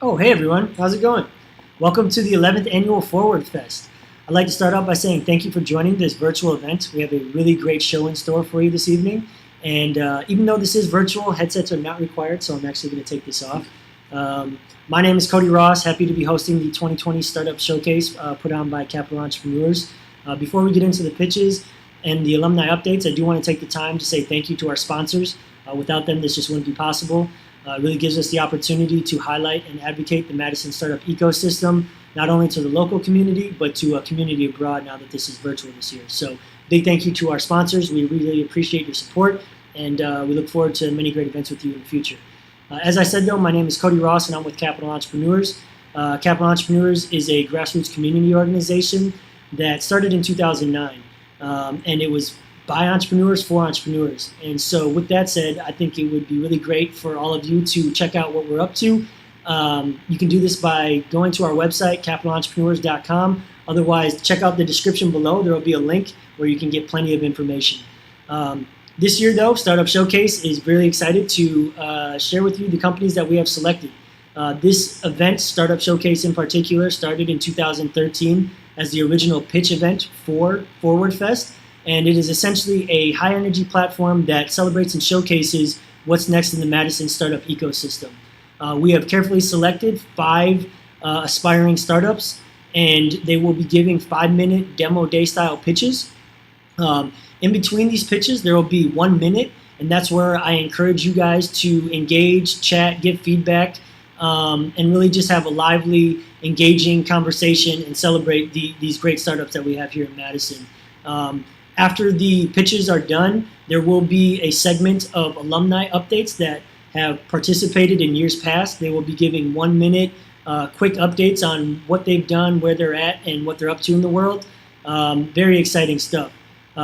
Oh, hey everyone, how's it going? Welcome to the 11th annual Forward Fest. I'd like to start out by saying thank you for joining this virtual event. We have a really great show in store for you this evening. And even though this is virtual, headsets are not required, so I'm actually going to take this off. My name is Cody Ross, happy to be hosting the 2020 Startup Showcase put on by Capital Entrepreneurs. Before we get into the pitches and the alumni updates, I do want to take the time to say thank you to our sponsors. Without them, this just wouldn't be possible. It really gives us the opportunity to highlight and advocate the Madison startup ecosystem, not only to the local community, but to a community abroad now that this is virtual this year. So big thank you to our sponsors. We really appreciate your support, and we look forward to many great events with you in the future. As I said, though, my name is Cody Ross, and I'm with Capital Entrepreneurs. Capital Entrepreneurs is a grassroots community organization that started in 2009, and it was by entrepreneurs for entrepreneurs. And so with that said, I think it would be really great for all of you to check out what we're up to. You can do this by going to our website, capitalentrepreneurs.com. Otherwise, check out the description below. There will be a link where you can get plenty of information. This year, though, Startup Showcase is really excited to share with you the companies that we have selected. This event, Startup Showcase in particular, started in 2013 as the original pitch event for Forward Fest. And it is essentially a high-energy platform that celebrates and showcases what's next in the Madison startup ecosystem. We have carefully selected 5 aspiring startups, and they will be giving 5-minute demo day-style pitches. In between these pitches, there will be 1 minute, and that's where I encourage you guys to engage, chat, give feedback, and really just have a lively, engaging conversation and celebrate these great startups that we have here in Madison. After the pitches are done, there will be a segment of alumni updates that have participated in years past. They will be giving 1 minute quick updates on what they've done, where they're at, and what they're up to in the world. Very exciting stuff.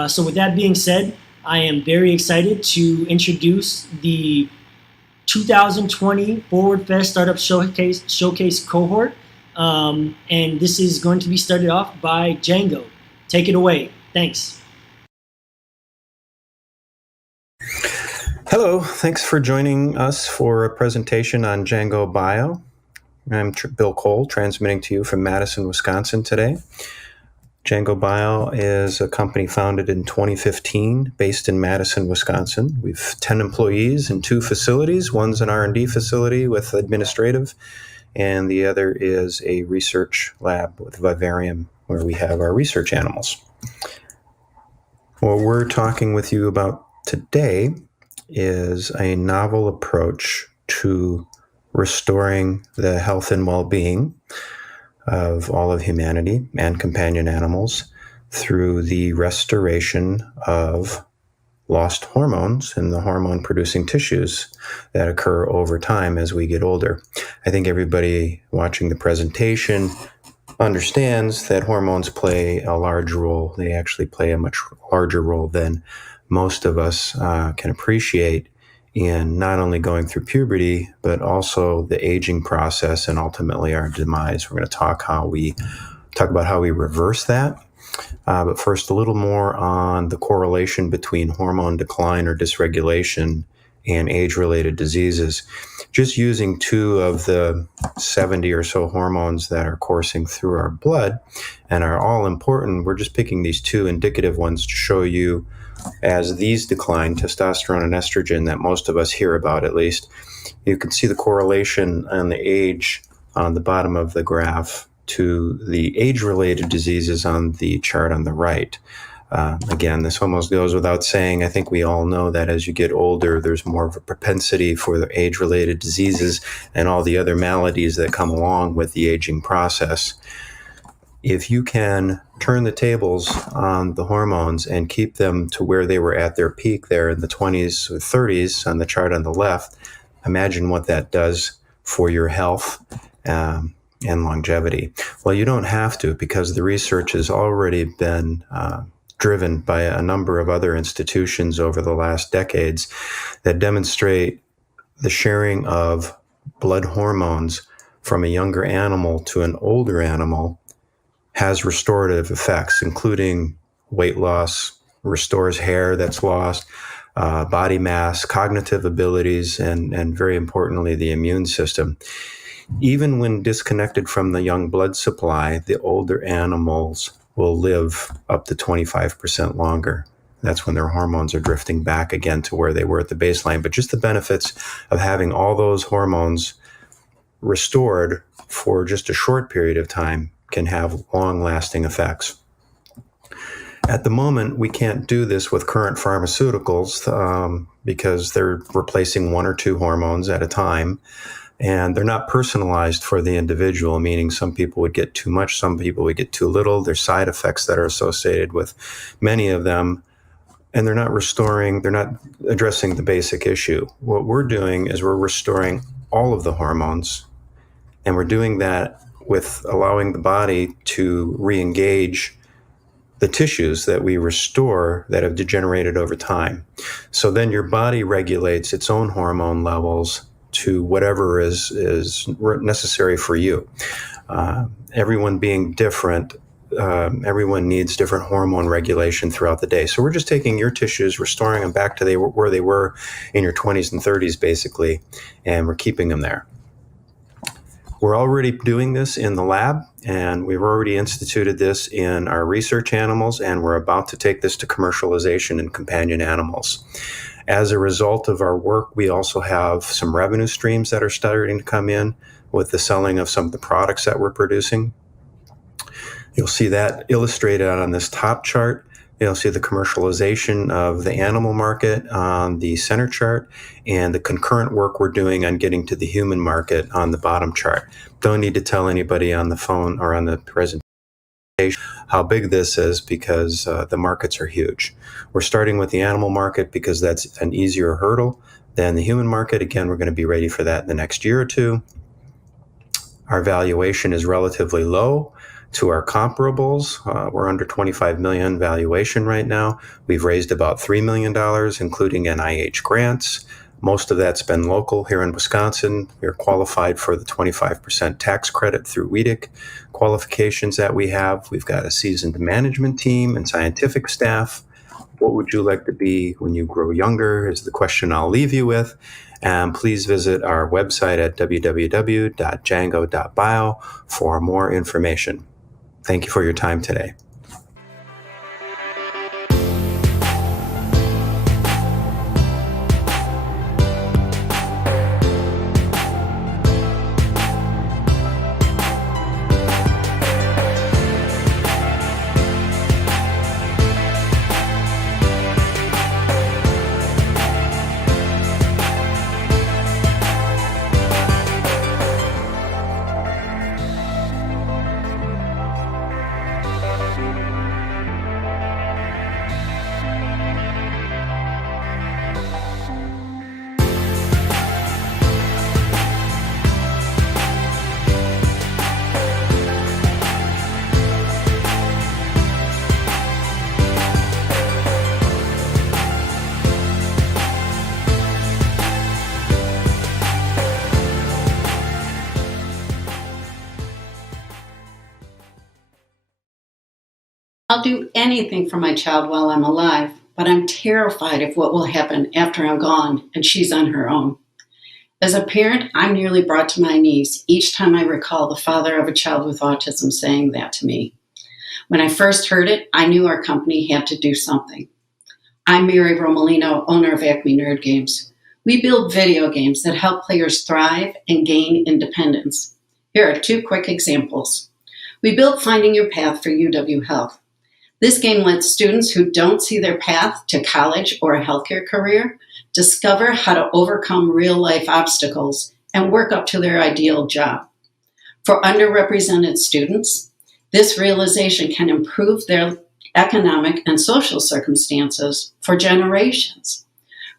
So with that being said, I am very excited to introduce the 2020 Forward Fest Startup Showcase cohort. And this is going to be started off by Django. Take it away. Thanks. Hello, thanks for joining us for a presentation on JangoBio. I'm Bill Kohl, transmitting to you from Madison, Wisconsin today. JangoBio is a company founded in 2015, based in Madison, Wisconsin. We've 10 employees in 2 facilities. One's an R&D facility with administrative, and the other is a research lab with vivarium where we have our research animals. What we're talking with you about today is a novel approach to restoring the health and well-being of all of humanity and companion animals through the restoration of lost hormones in the hormone-producing tissues that occur over time as we get older. I think everybody watching the presentation understands that hormones play a large role. They actually play a much larger role than most of us can appreciate in not only going through puberty, but also the aging process and ultimately our demise. We're going to talk about how we reverse that. But first, a little more on the correlation between hormone decline or dysregulation and age-related diseases. Just using 2 of the 70 or so hormones that are coursing through our blood and are all important, we're just picking these 2 indicative ones to show you as these decline, testosterone and estrogen that most of us hear about at least. You can see the correlation on the age on the bottom of the graph to the age-related diseases on the chart on the right. Again, this almost goes without saying. I think we all know that as you get older, there's more of a propensity for the age-related diseases and all the other maladies that come along with the aging process. If you can turn the tables on the hormones and keep them to where they were at their peak there in the 20s or 30s on the chart on the left, imagine what that does for your health and longevity. Well, you don't have to, because the research has already been driven by a number of other institutions over the last decades that demonstrate the sharing of blood hormones from a younger animal to an older animal has restorative effects, including weight loss, restores hair that's lost, body mass, cognitive abilities, and very importantly, the immune system. Even when disconnected from the young blood supply, the older animals will live up to 25% longer. That's when their hormones are drifting back again to where they were at the baseline. But just the benefits of having all those hormones restored for just a short period of time can have long-lasting effects. At the moment, we can't do this with current pharmaceuticals because they're replacing one or two hormones at a time, and they're not personalized for the individual, meaning some people would get too much, some people would get too little. There's side effects that are associated with many of them, and they're not addressing the basic issue. What we're doing is we're restoring all of the hormones, and we're doing that with allowing the body to re-engage the tissues that we restore that have degenerated over time. So then your body regulates its own hormone levels to whatever is necessary for you. Everyone being different, everyone needs different hormone regulation throughout the day. So we're just taking your tissues, restoring them back to where they were in your 20s and 30s, basically, and we're keeping them there. We're already doing this in the lab, and we've already instituted this in our research animals, and we're about to take this to commercialization in companion animals. As a result of our work, we also have some revenue streams that are starting to come in with the selling of some of the products that we're producing. You'll see that illustrated on this top chart. You'll see the commercialization of the animal market on the center chart and the concurrent work we're doing on getting to the human market on the bottom chart. Don't need to tell anybody on the phone or on the presentation how big this is because the markets are huge. We're starting with the animal market because that's an easier hurdle than the human market. Again, we're going to be ready for that in the next year or two. Our valuation is relatively low to our comparables. We're under 25 million valuation right now. We've raised about $3 million, including NIH grants. Most of that's been local here in Wisconsin. We're qualified for the 25% tax credit through WEDC qualifications that we have. We've got a seasoned management team and scientific staff. What would you like to be when you grow younger is the question I'll leave you with. And please visit our website at www.jango.bio for more information. Thank you for your time today. I'll do anything for my child while I'm alive, but I'm terrified of what will happen after I'm gone and she's on her own. As a parent, I'm nearly brought to my knees each time I recall the father of a child with autism saying that to me. When I first heard it, I knew our company had to do something. I'm Mary Romolino, owner of Acme Nerd Games. We build video games that help players thrive and gain independence. Here are two quick examples. We built Finding Your Path for UW Health. This game lets students who don't see their path to college or a healthcare career discover how to overcome real-life obstacles and work up to their ideal job. For underrepresented students, this realization can improve their economic and social circumstances for generations.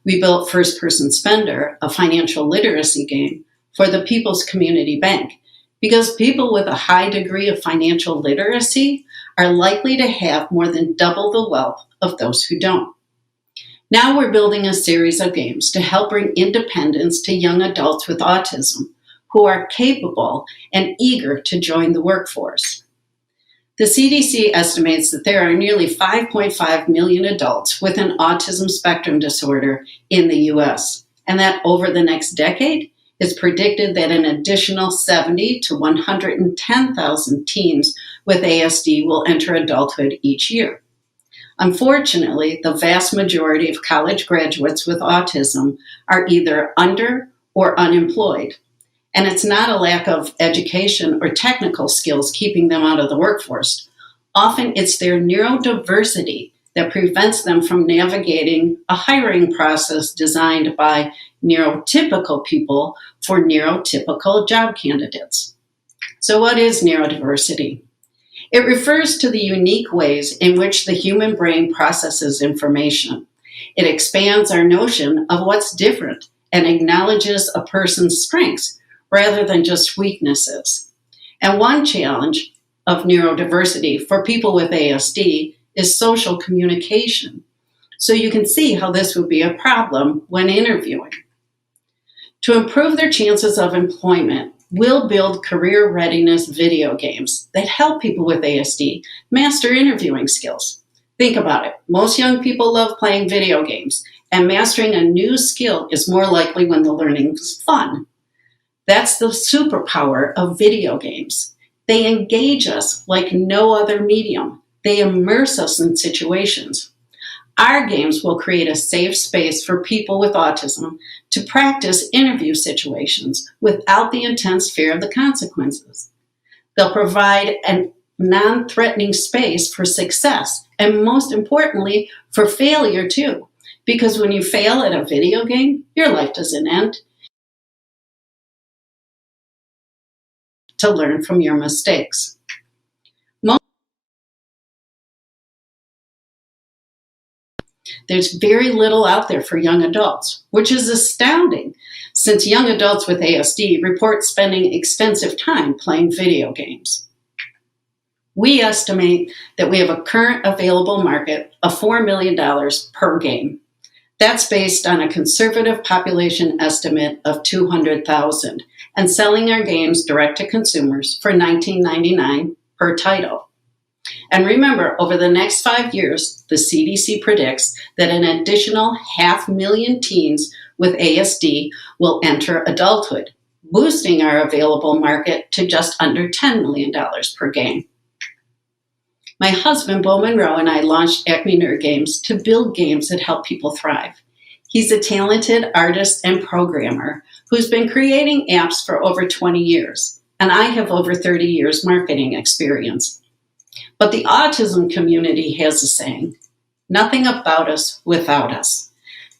We built First Person Spender, a financial literacy game, for the People's Community Bank, because people with a high degree of financial literacy are likely to have more than double the wealth of those who don't. Now we're building a series of games to help bring independence to young adults with autism who are capable and eager to join the workforce. The CDC estimates that there are nearly 5.5 million adults with an autism spectrum disorder in the US, and that over the next decade, It's predicted that an additional 70 to 110,000 teens with ASD will enter adulthood each year. Unfortunately, the vast majority of college graduates with autism are either under or unemployed. And it's not a lack of education or technical skills keeping them out of the workforce. Often it's their neurodiversity that prevents them from navigating a hiring process designed by neurotypical people for neurotypical job candidates. So what is neurodiversity? It refers to the unique ways in which the human brain processes information. It expands our notion of what's different and acknowledges a person's strengths rather than just weaknesses. And one challenge of neurodiversity for people with ASD is social communication. So you can see how this would be a problem when interviewing. To improve their chances of employment, we'll build career readiness video games that help people with ASD master interviewing skills. Think about it. Most young people love playing video games, and mastering a new skill is more likely when the learning is fun. That's the superpower of video games. They engage us like no other medium. They immerse us in situations. Our games will create a safe space for people with autism to practice interview situations without the intense fear of the consequences. They'll provide a non-threatening space for success, and most importantly, for failure too. Because when you fail at a video game, your life doesn't end. To learn from your mistakes. There's very little out there for young adults, which is astounding, since young adults with ASD report spending extensive time playing video games. We estimate that we have a current available market of $4 million per game. That's based on a conservative population estimate of 200,000 and selling our games direct to consumers for $19.99 per title. And remember, over the next 5 years, the CDC predicts that an additional 500,000 teens with ASD will enter adulthood, boosting our available market to just under $10 million per game. My husband, Bo Monroe, and I launched Acme Nerd Games to build games that help people thrive. He's a talented artist and programmer who's been creating apps for over 20 years, and I have over 30 years marketing experience. But the autism community has a saying, nothing about us without us.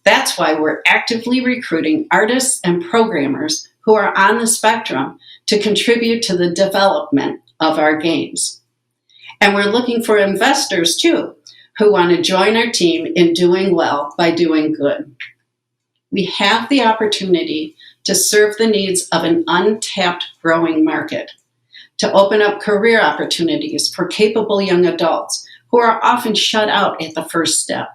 That's why we're actively recruiting artists and programmers who are on the spectrum to contribute to the development of our games. And we're looking for investors too, who want to join our team in doing well by doing good. We have the opportunity to serve the needs of an untapped growing market, to open up career opportunities for capable young adults who are often shut out at the first step.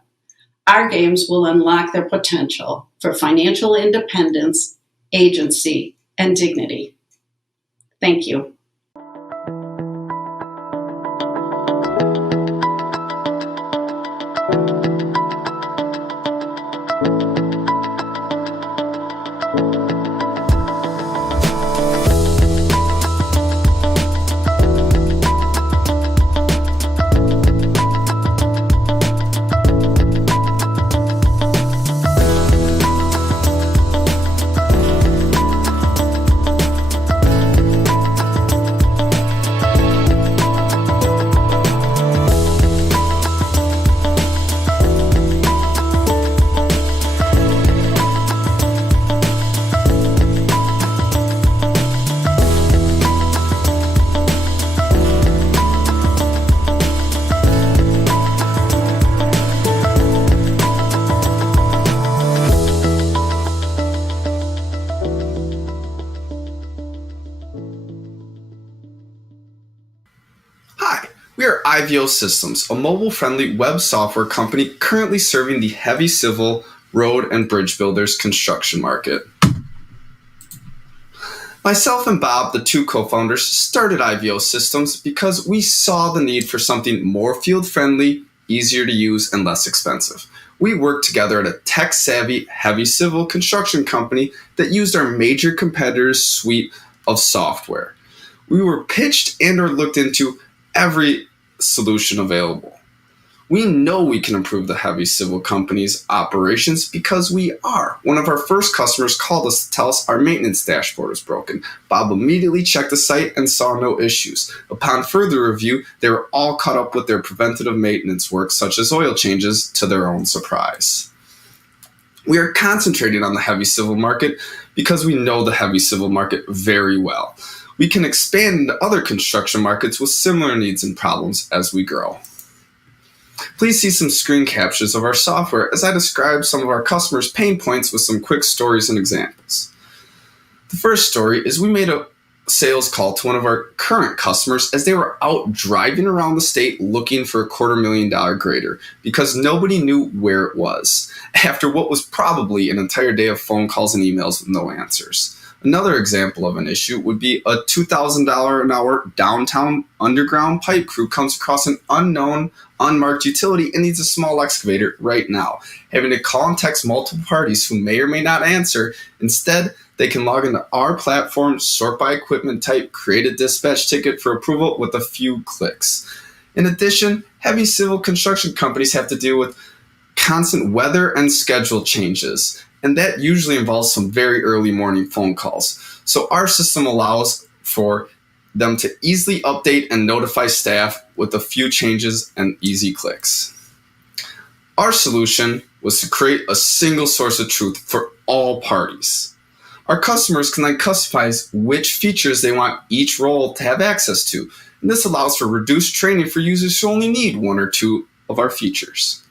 Our games will unlock their potential for financial independence, agency, and dignity. Thank you. We are IVO Systems, a mobile-friendly web software company currently serving the heavy civil, road, and bridge builders construction market. Myself and Bob, the two co-founders, started IVO Systems because we saw the need for something more field-friendly, easier to use, and less expensive. We worked together at a tech-savvy, heavy civil construction company that used our major competitor's suite of software. We were pitched and or looked into every solution available. We know we can improve the heavy civil company's operations because we are. One of our first customers called us to tell us our maintenance dashboard was broken. Bob immediately checked the site and saw no issues. Upon further review, they were all caught up with their preventative maintenance work, such as oil changes, to their own surprise. We are concentrating on the heavy civil market because we know the heavy civil market very well. We can expand into other construction markets with similar needs and problems as we grow. Please see some screen captures of our software as I describe some of our customers' pain points with some quick stories and examples. The first story is we made a sales call to one of our current customers as they were out driving around the state looking for a $250,000 grader because nobody knew where it was, after what was probably an entire day of phone calls and emails with no answers. Another example of an issue would be a $2,000 an hour downtown underground pipe crew comes across an unknown, unmarked utility and needs a small excavator right now, having to call and text multiple parties who may or may not answer. Instead, they can log into our platform, sort by equipment type, create a dispatch ticket for approval with a few clicks. In addition, heavy civil construction companies have to deal with constant weather and schedule changes, and that usually involves some very early morning phone calls. So our system allows for them to easily update and notify staff with a few changes and easy clicks. Our solution was to create a single source of truth for all parties. Our customers can then customize which features they want each role to have access to, and this allows for reduced training for users who only need one or two of our features.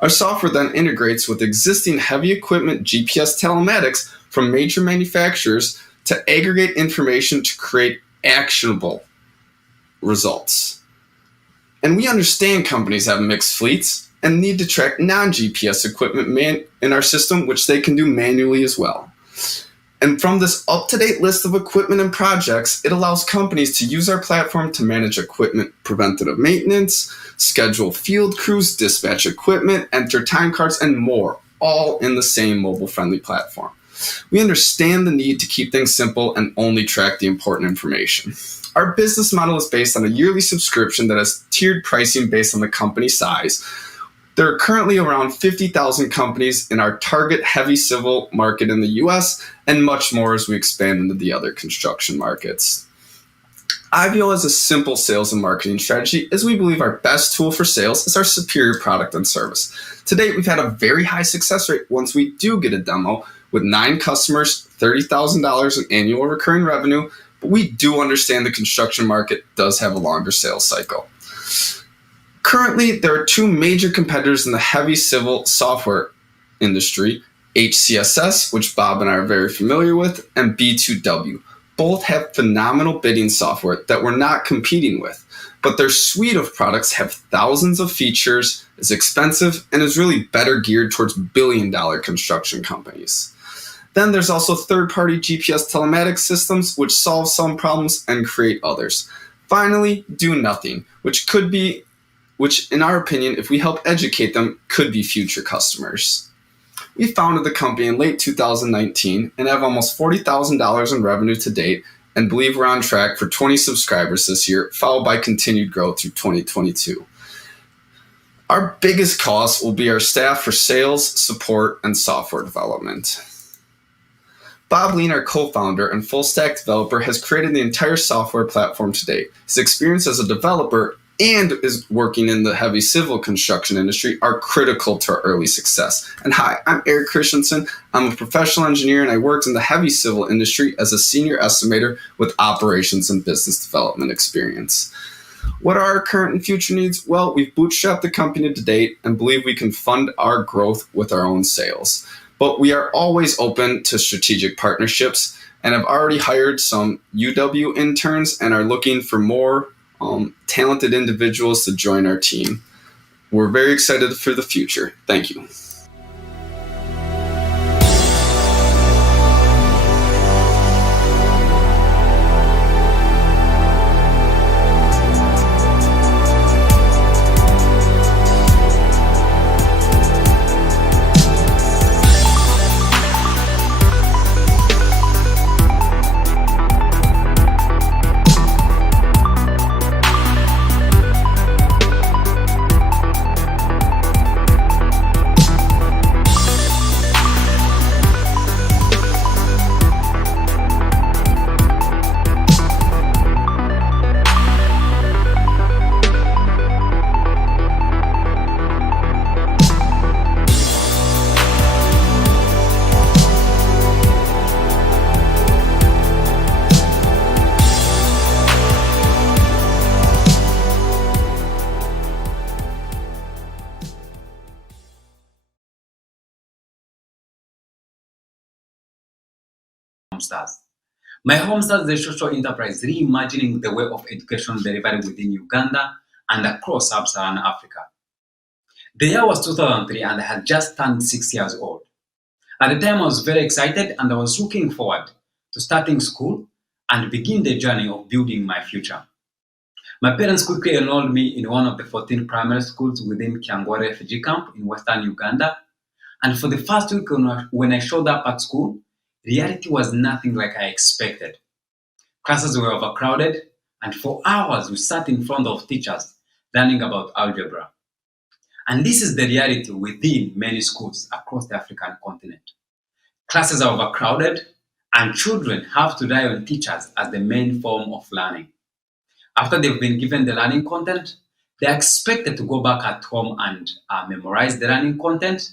Our software then integrates with existing heavy equipment GPS telematics from major manufacturers to aggregate information to create actionable results. And we understand companies have mixed fleets and need to track non-GPS equipment in our system, which they can do manually as well. And from this up-to-date list of equipment and projects, it allows companies to use our platform to manage equipment preventative maintenance, schedule field crews, dispatch equipment, enter time cards, and more, all in the same mobile-friendly platform. We understand the need to keep things simple and only track the important information. Our business model is based on a yearly subscription that has tiered pricing based on the company size. There are currently around 50,000 companies in our target heavy civil market in the US, and much more as we expand into the other construction markets. IVO has a simple sales and marketing strategy, as we believe our best tool for sales is our superior product and service. To date, we've had a very high success rate once we do get a demo, with 9 customers, $30,000 in annual recurring revenue, but we do understand the construction market does have a longer sales cycle. Currently, there are 2 major competitors in the heavy civil software industry, HCSS, which Bob and I are very familiar with, and B2W. Both have phenomenal bidding software that we're not competing with, but their suite of products have thousands of features, is expensive, and is really better geared towards billion-dollar construction companies. Then there's also third-party GPS telematics systems, which solve some problems and create others. Finally, Do Nothing, which in our opinion, if we help educate them, could be future customers. We founded the company in late 2019 and have almost $40,000 in revenue to date and believe we're on track for 20 subscribers this year, followed by continued growth through 2022. Our biggest cost will be our staff for sales, support, and software development. Bob Lean, our co-founder and full-stack developer, has created the entire software platform to date. His experience as a developer and is working in the heavy civil construction industry are critical to our early success. And hi, I'm Eric Christensen. I'm a professional engineer and I worked in the heavy civil industry as a senior estimator with operations and business development experience. What are our current and future needs? Well, we've bootstrapped the company to date and believe we can fund our growth with our own sales. But we are always open to strategic partnerships and have already hired some UW interns and are looking for more talented individuals to join our team. We're very excited for the future. Thank you. Homestars. My Homestars is a social enterprise reimagining the way of education delivery within Uganda and across sub-Saharan Africa. The year was 2003 and I had just turned 6 years old. At the time, I was very excited and I was looking forward to starting school and begin the journey of building my future. My parents quickly enrolled me in one of the 14 primary schools within Kyangwa refugee camp in western Uganda. And for the first week when I showed up at school, reality was nothing like I expected. Classes were overcrowded, and for hours we sat in front of teachers learning about algebra. And this is the reality within many schools across the African continent. Classes are overcrowded, and children have to rely on teachers as the main form of learning. After they've been given the learning content, they're expected to go back at home and memorize the learning content,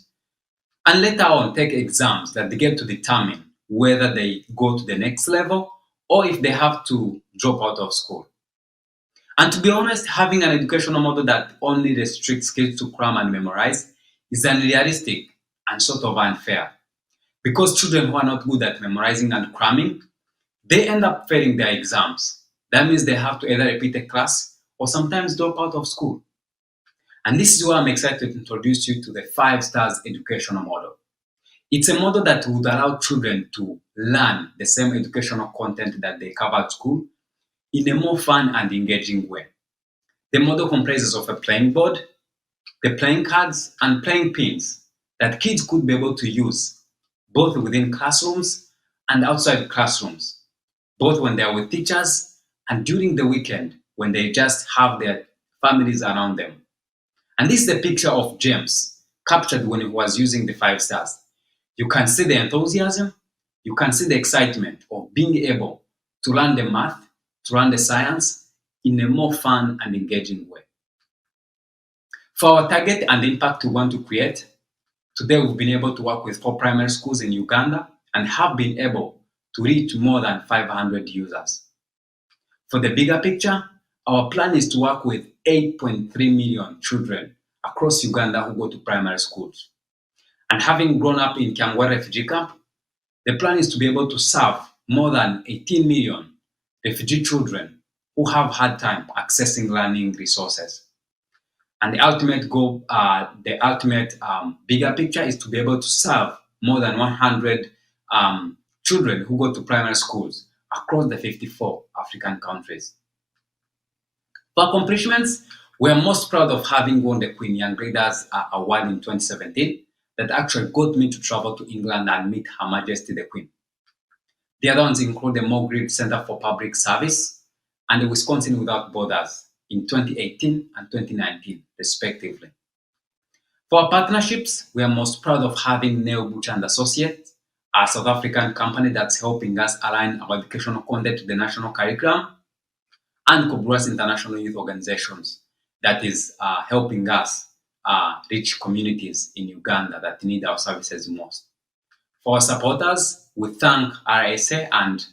and later on take exams that they get to determine whether they go to the next level or if they have to drop out of school. And to be honest, having an educational model that only restricts kids to cram and memorize is unrealistic and sort of unfair. Because children who are not good at memorizing and cramming, they end up failing their exams. That means they have to either repeat a class or sometimes drop out of school. And this is why I'm excited to introduce you to the 5 Stars educational model. It's a model that would allow children to learn the same educational content that they cover at school in a more fun and engaging way. The model comprises of a playing board, the playing cards, and playing pins that kids could be able to use both within classrooms and outside classrooms, both when they're with teachers and during the weekend when they just have their families around them. And this is the picture of James captured when he was using the 5 stars. You can see the enthusiasm, you can see the excitement of being able to learn the math, to learn the science in a more fun and engaging way. For our target and impact we want to create, today we've been able to work with 4 primary schools in Uganda and have been able to reach more than 500 users. For the bigger picture, our plan is to work with 8.3 million children across Uganda who go to primary schools. And having grown up in Kyangwa refugee camp, the plan is to be able to serve more than 18 million refugee children who have hard time accessing learning resources. And the ultimate goal, bigger picture is to be able to serve more than 100 children who go to primary schools across the 54 African countries. For accomplishments, we are most proud of having won the Queen Young Leaders Award in 2017 that actually got me to travel to England and meet Her Majesty the Queen. The other ones include the Mogrid Center for Public Service and the Wisconsin Without Borders in 2018 and 2019, respectively. For our partnerships, we are most proud of having Neo Butcher and Associates, a South African company that's helping us align our educational content to the national curriculum, and Cobras International Youth Organizations that is helping us reach communities in Uganda that need our services most. For our supporters, we thank RSA and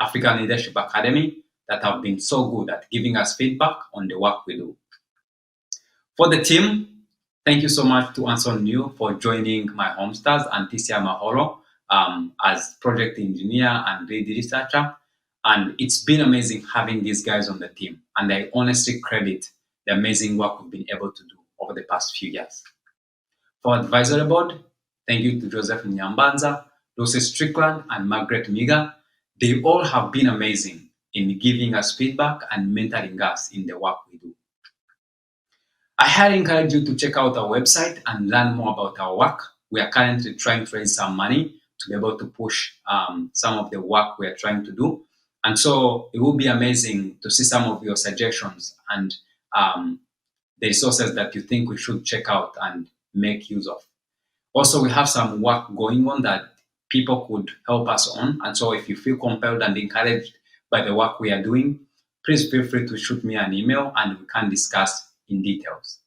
African Leadership Academy that have been so good at giving us feedback on the work we do. For the team, thank you so much to Anson New for joining my Homestars and Tisia Mahoro as project engineer and lead researcher. And it's been amazing having these guys on the team. And I honestly credit the amazing work we've been able to do over the past few years. For advisory board, thank you to Joseph Nyambanza, Lucy Strickland, and Margaret Miga. They all have been amazing in giving us feedback and mentoring us in the work we do. I highly encourage you to check out our website and learn more about our work. We are currently trying to raise some money to be able to push some of the work we are trying to do. And so it will be amazing to see some of your suggestions and the resources that you think we should check out and make use of. Also, we have some work going on that people could help us on. And so if you feel compelled and encouraged by the work we are doing, please feel free to shoot me an email and we can discuss in details.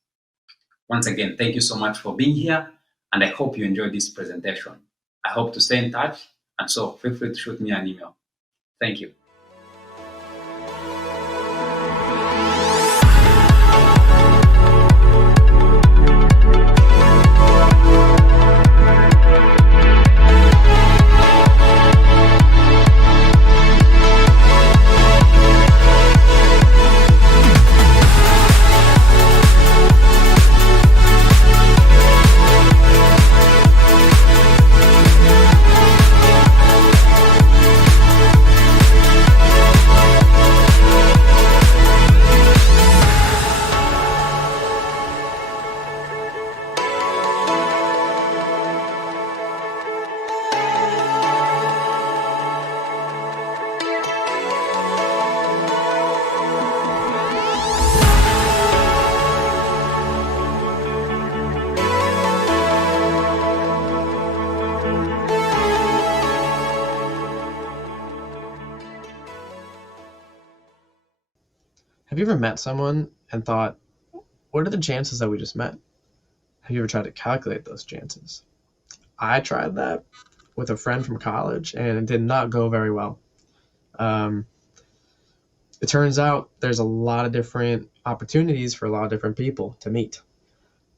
Once again, thank you so much for being here, and I hope you enjoyed this presentation. I hope to stay in touch, and so feel free to shoot me an email. Thank you. Have you ever met someone and thought, what are the chances that we just met? Have you ever tried to calculate those chances? I tried that with a friend from college, and it did not go very well. It turns out there's a lot of different opportunities for a lot of different people to meet.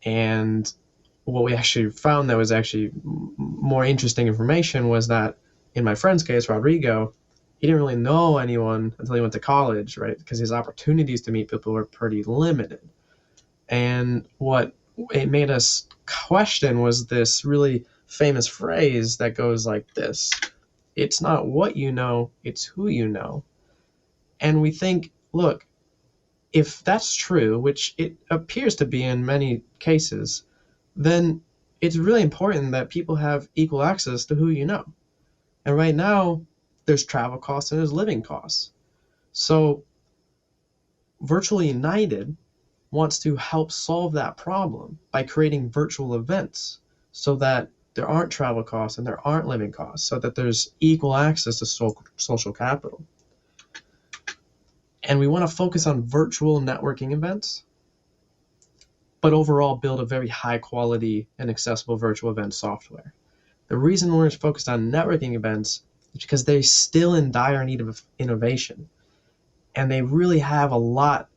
And what we actually found that was actually more interesting information was that in my friend's case, Rodrigo, he didn't really know anyone until he went to college, right? Because his opportunities to meet people were pretty limited. And what it made us question was this really famous phrase that goes like this: it's not what you know, it's who you know. And we think, look, if that's true, which it appears to be in many cases, then it's really important that people have equal access to who you know. And right now, there's travel costs and there's living costs. So Virtually United wants to help solve that problem by creating virtual events so that there aren't travel costs and there aren't living costs, so that there's equal access to social capital. And we want to focus on virtual networking events, but overall build a very high quality and accessible virtual event software. The reason we're focused on networking events is because they're still in dire need of innovation, and they really have a lot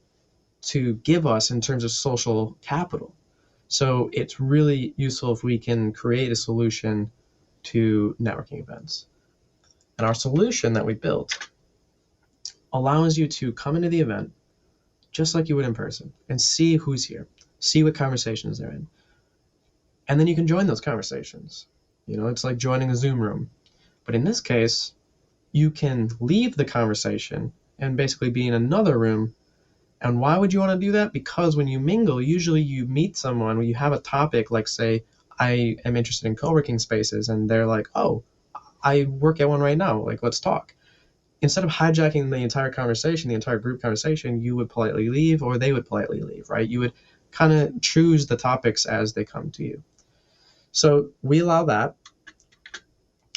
to give us in terms of social capital. So it's really useful if we can create a solution to networking events. And our solution that we built allows you to come into the event just like you would in person and see who's here, see what conversations they're in. And then you can join those conversations. You know, it's like joining a Zoom room. But in this case, you can leave the conversation and basically be in another room. And why would you want to do that? Because when you mingle, usually you meet someone when you have a topic, like say, I am interested in co-working spaces, and they're like, oh, I work at one right now, like, let's talk. Instead of hijacking the entire conversation, the entire group conversation, you would politely leave, or they would politely leave, right? You would kind of choose the topics as they come to you. So we allow that.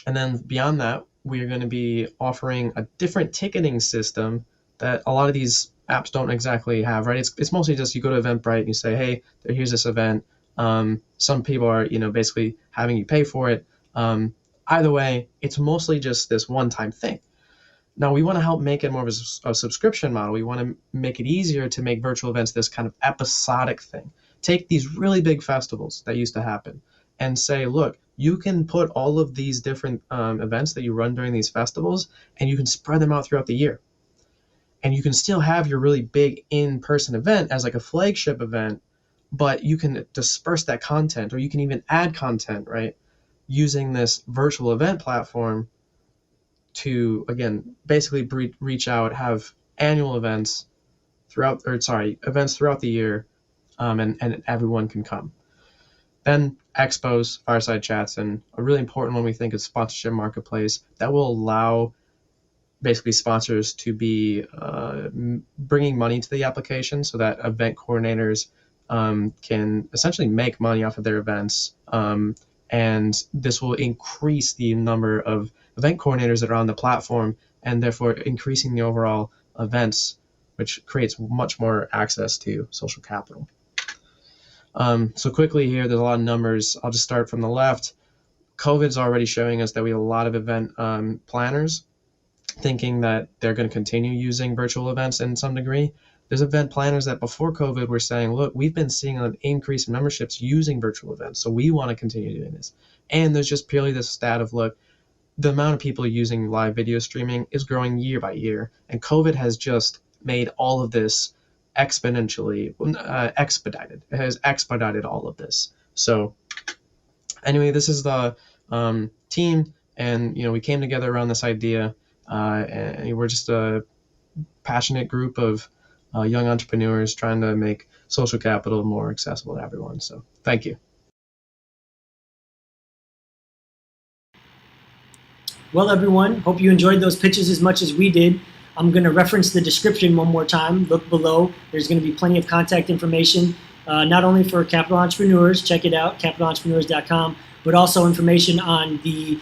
And then beyond that, we're going to be offering a different ticketing system that a lot of these apps don't exactly have, right? It's mostly just you go to Eventbrite and you say, hey, here's this event. Some people are, basically having you pay for it. Either way, it's mostly just this one-time thing. Now, we want to help make it more of a subscription model. We want to make it easier to make virtual events this kind of episodic thing. Take these really big festivals that used to happen and say, look, you can put all of these different events that you run during these festivals, and you can spread them out throughout the year. And you can still have your really big in-person event as like a flagship event, but you can disperse that content, or you can even add content, right, using this virtual event platform to, again, basically reach out, have annual events events throughout the year, and everyone can come. Then expos, fireside chats, and a really important one we think is sponsorship marketplace that will allow basically sponsors to be bringing money to the application so that event coordinators can essentially make money off of their events. And this will increase the number of event coordinators that are on the platform, and therefore increasing the overall events, which creates much more access to social capital. So quickly here, there's a lot of numbers. I'll just start from the left. COVID's already showing us that we have a lot of event planners thinking that they're going to continue using virtual events in some degree. There's event planners that before COVID were saying, look, we've been seeing an increase in memberships using virtual events, so we want to continue doing this. And there's just purely this stat of, look, the amount of people using live video streaming is growing year by year, and COVID has just made all of this exponentially expedited. It has expedited all of this. So anyway, this is the team, and we came together around this idea, and we're just a passionate group of young entrepreneurs trying to make social capital more accessible to everyone. So thank you. Well, everyone, hope you enjoyed those pitches as much as we did. I'm going to reference the description one more time. Look below. There's going to be plenty of contact information, not only for capital entrepreneurs, check it out, capitalentrepreneurs.com, but also information on the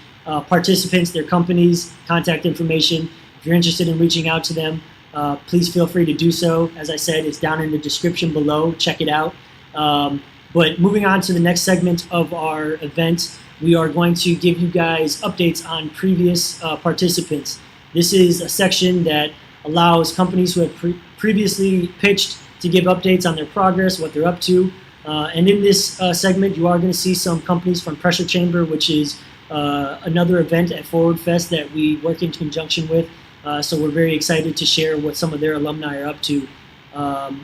participants, their companies, contact information. If you're interested in reaching out to them, please feel free to do so. As I said, it's down in the description below. Check it out. But moving on to the next segment of our event, we are going to give you guys updates on previous participants. This is a section that allows companies who have previously pitched to give updates on their progress, what they're up to. And in this segment, you are going to see some companies from Pressure Chamber, which is another event at Forward Fest that we work in conjunction with. So we're very excited to share what some of their alumni are up to.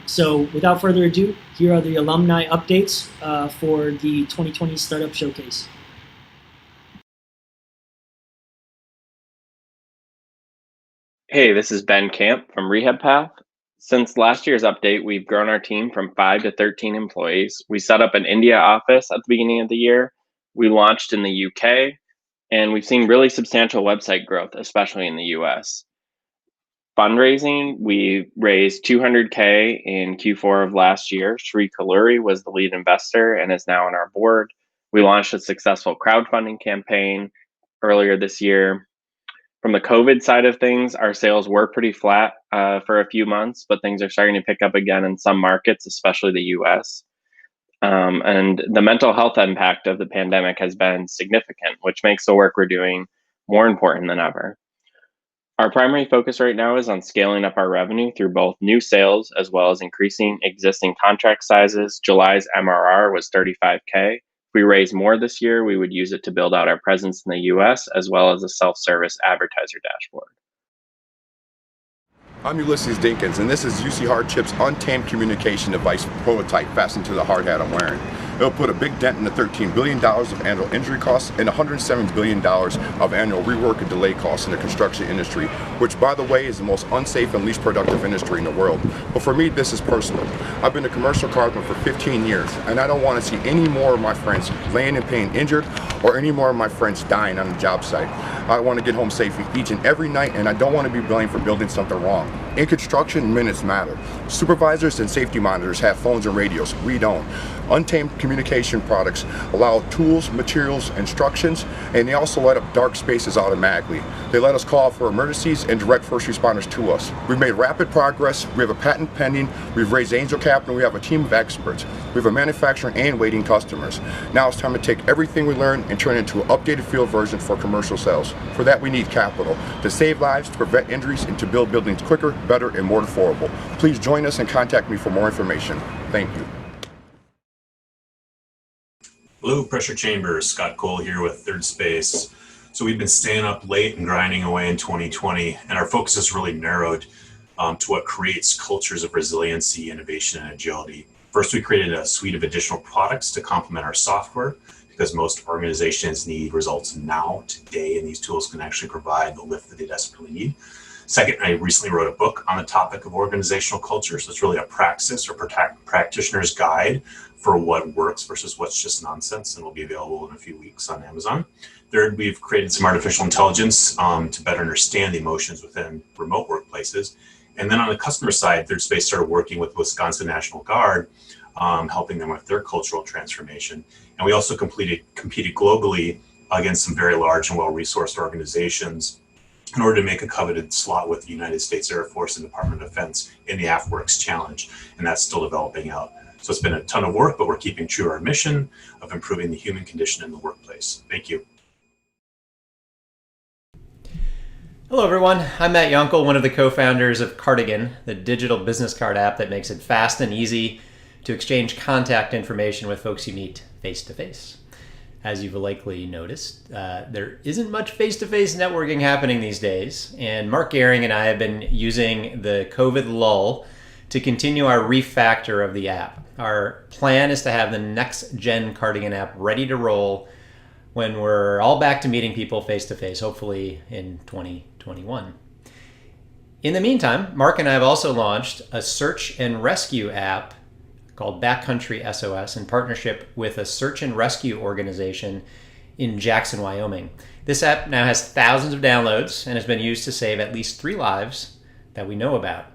So without further ado, here are the alumni updates for the 2020 Startup Showcase. Hey, this is Ben Camp from RehabPath. Since last year's update, we've grown our team from 5 to 13 employees. We set up an India office at the beginning of the year. We launched in the UK, and we've seen really substantial website growth, especially in the US. Fundraising, we raised $200K in Q4 of last year. Shri Kalluri was the lead investor and is now on our board. We launched a successful crowdfunding campaign earlier this year. From the COVID side of things, our sales were pretty flat for a few months, but things are starting to pick up again in some markets, especially the US. And the mental health impact of the pandemic has been significant, which makes the work we're doing more important than ever. Our primary focus right now is on scaling up our revenue through both new sales as well as increasing existing contract sizes. July's MRR was $35K. If we raise more this year, we would use it to build out our presence in the US as well as a self-service advertiser dashboard. I'm Ulysses Dinkins, and this is UCHardChip's untamed communication device prototype fastened to the hard hat I'm wearing. It'll put a big dent in the $13 billion of annual injury costs and $107 billion of annual rework and delay costs in the construction industry, which, by the way, is the most unsafe and least productive industry in the world. But for me, this is personal. I've been a commercial carpenter for 15 years, and I don't want to see any more of my friends laying in pain injured or any more of my friends dying on the job site. I want to get home safely each and every night, and I don't want to be blamed for building something wrong. In construction, minutes matter. Supervisors and safety monitors have phones and radios. We don't. Untamed communication products allow tools, materials, instructions, and they also light up dark spaces automatically. They let us call for emergencies and direct first responders to us. We've made rapid progress. We have a patent pending. We've raised angel capital, and we have a team of experts. We have a manufacturer and waiting customers. Now it's time to take everything we learned and turn it into an updated field version for commercial sales. For that, we need capital to save lives, to prevent injuries, and to build buildings quicker, better, and more affordable. Please join us and contact me for more information. Thank you. Hello, Pressure Chambers. Scott Kohl here with ThirdSpace. So we've been staying up late and grinding away in 2020, and our focus has really narrowed to what creates cultures of resiliency, innovation, and agility. First, we created a suite of additional products to complement our software, because most organizations need results now, today, and these tools can actually provide the lift that they desperately need. Second, I recently wrote a book on the topic of organizational culture. So it's really a praxis or practitioner's guide for what works versus what's just nonsense, and will be available in a few weeks on Amazon. Third, we've created some artificial intelligence to better understand the emotions within remote workplaces. And then on the customer side, ThirdSpace started working with Wisconsin National Guard, helping them with their cultural transformation. And we also competed globally against some very large and well-resourced organizations in order to make a coveted slot with the United States Air Force and Department of Defense in the AFWorks Challenge, and that's still developing out. So it's been a ton of work, but we're keeping true to our mission of improving the human condition in the workplace. Thank you. Hello everyone, I'm Matt Younkle, one of the co-founders of Cardigan, the digital business card app that makes it fast and easy to exchange contact information with folks you meet face-to-face. As you've likely noticed, there isn't much face-to-face networking happening these days, and Mark Gehring and I have been using the COVID lull to continue our refactor of the app. Our plan is to have the next-gen Cardigan app ready to roll when we're all back to meeting people face-to-face, hopefully in 2021. In the meantime, Mark and I have also launched a search and rescue app called Backcountry SOS in partnership with a search and rescue organization in Jackson, Wyoming. This app now has thousands of downloads and has been used to save at least 3 lives that we know about.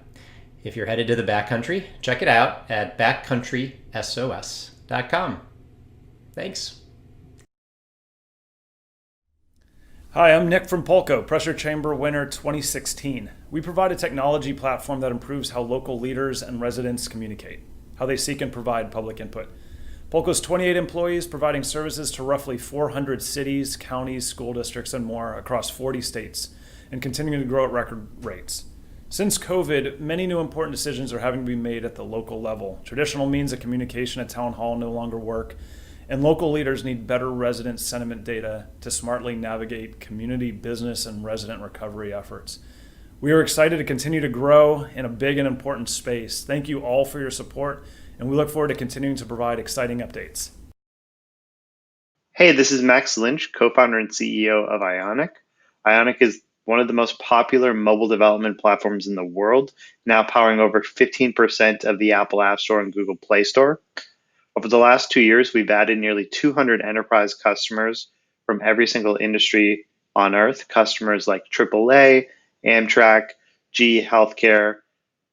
If you're headed to the backcountry, check it out at backcountrysos.com. Thanks. Hi, I'm Nick from POLCO, Pressure Chamber winner 2016. We provide a technology platform that improves how local leaders and residents communicate, how they seek and provide public input. POLCO's 28 employees providing services to roughly 400 cities, counties, school districts, and more across 40 states, and continuing to grow at record rates. Since COVID, many new important decisions are having to be made at the local level. Traditional means of communication at town hall no longer work, and local leaders need better resident sentiment data to smartly navigate community, business, and resident recovery efforts. We are excited to continue to grow in a big and important space. Thank you all for your support, and we look forward to continuing to provide exciting updates. Hey, this is Max Lynch, co-founder and CEO of Ionic. Ionic is one of the most popular mobile development platforms in the world, now powering over 15% of the Apple App Store and Google Play Store. Over the last 2 years, we've added nearly 200 enterprise customers from every single industry on Earth. Customers like AAA, Amtrak, GE Healthcare,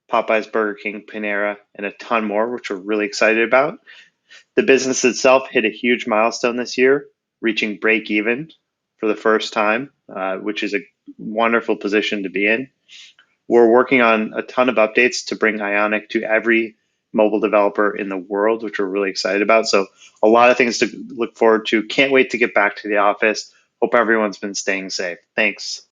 Popeyes, Burger King, Panera, and a ton more, which we're really excited about. The business itself hit a huge milestone this year, reaching break even for the first time, which is a wonderful position to be in. We're working on a ton of updates to bring Ionic to every mobile developer in the world, which we're really excited about. So a lot of things to look forward to. Can't wait to get back to the office. Hope everyone's been staying safe. Thanks.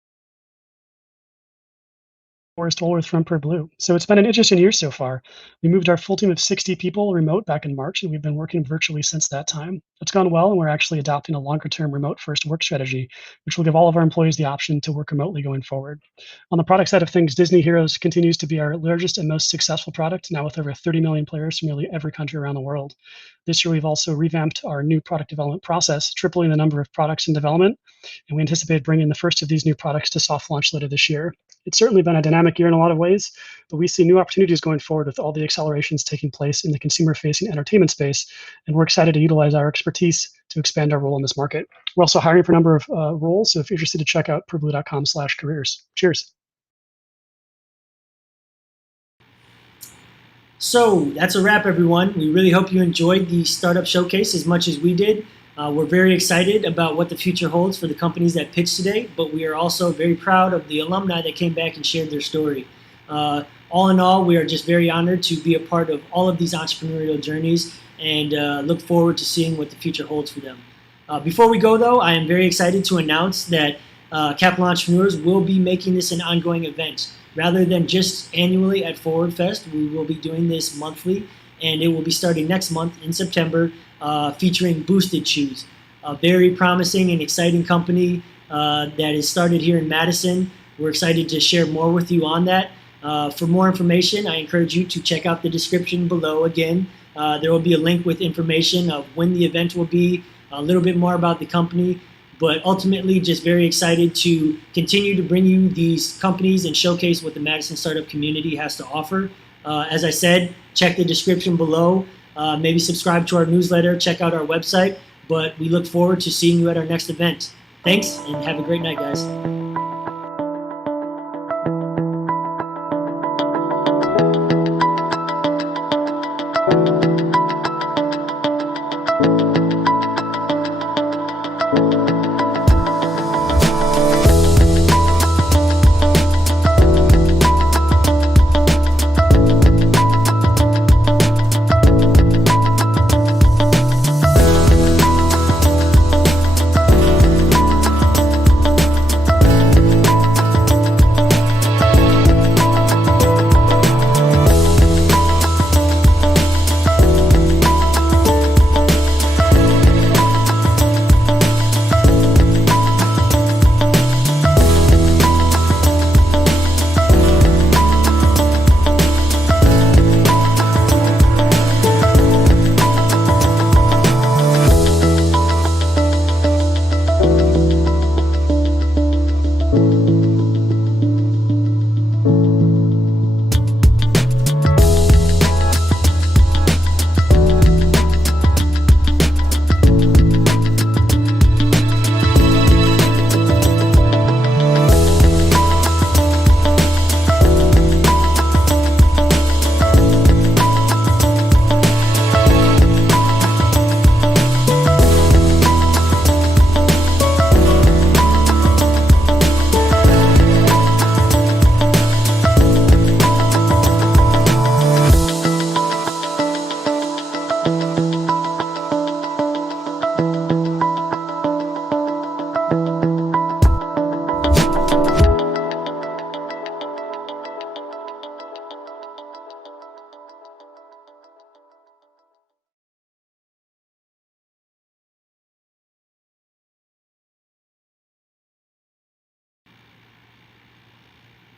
Forrest Woolworth from PerBlue. So it's been an interesting year so far. We moved our full team of 60 people remote back in March, and we've been working virtually since that time. It's gone well, and we're actually adopting a longer-term remote-first work strategy, which will give all of our employees the option to work remotely going forward. On the product side of things, Disney Heroes continues to be our largest and most successful product, now with over 30 million players from nearly every country around the world. This year, we've also revamped our new product development process, tripling the number of products in development, and we anticipate bringing the first of these new products to soft launch later this year. It's certainly been a dynamic year in a lot of ways, but we see new opportunities going forward with all the accelerations taking place in the consumer-facing entertainment space, and we're excited to utilize our expertise to expand our role in this market. We're also hiring for a number of roles, so if you're interested to check out perblue.com/careers. Cheers. So that's a wrap, everyone. We really hope you enjoyed the Startup Showcase as much as we did. We're very excited about what the future holds for the companies that pitched today, but we are also very proud of the alumni that came back and shared their story. All in all, we are just very honored to be a part of all of these entrepreneurial journeys and look forward to seeing what the future holds for them. Before we go, though, I am very excited to announce that Capital Entrepreneurs will be making this an ongoing event. Rather than just annually at Forward Fest, we will be doing this monthly, and it will be starting next month in September, featuring Boosted Shoes, a very promising and exciting company that is started here in Madison. We're excited to share more with you on that. For more information, I encourage you to check out the description below. Again, there will be a link with information of when the event will be, a little bit more about the company, but ultimately just very excited to continue to bring you these companies and showcase what the Madison startup community has to offer. As I said, check the description below. Maybe subscribe to our newsletter, check out our website, but we look forward to seeing you at our next event. Thanks, and have a great night, guys.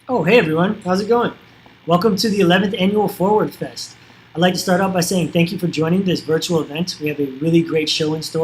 Oh, hey everyone, how's it going? Welcome to the 11th Annual Forward Fest. I'd like to start out by saying thank you for joining this virtual event. We have a really great show in store